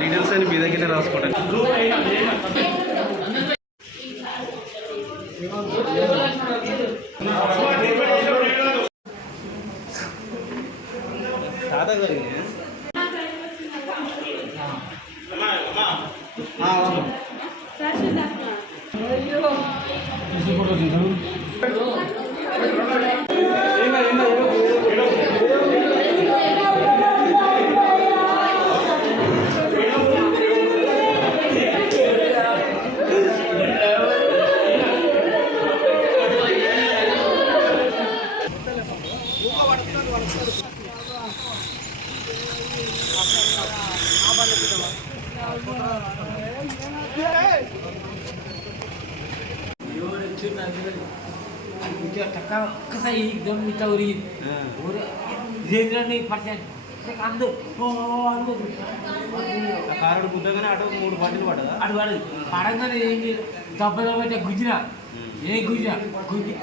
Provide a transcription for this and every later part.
Details అని మీ దగ్గర రాసుకోండి. దాదాగారి कसा एकदम मिठावरी नहीं पडते అందరూ కారుడు గుద్దగానే అటు 3 బాటిల్ పడదా అటు పడదు పడంగానే ఏం చేయదు దెబ్బ దెబ్బ గుజ్జినా ఏం గుజ్జినా గుజ్జి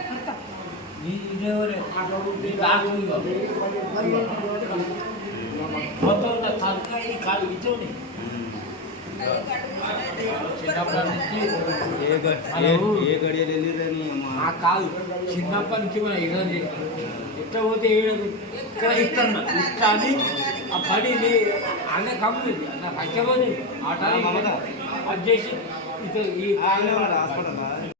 మొత్తం తలకాయ కాలు ఇచ్చోండి చిన్నప్పటి నుంచి ఏ గడియలు వెళ్ళిరని కాదు చిన్నప్పటి నుంచి మనం ఎగ్జామ్ చేస్తాం ఎట్లా పోతే ఇక్కడ ఇస్తాను ఇట్లా అని ఆ పడి అన్న కంప్లీట్ నాకు కష్టపోయింది ఆ టైం అది చేసి ఇటు ఈ హాస్పిటల్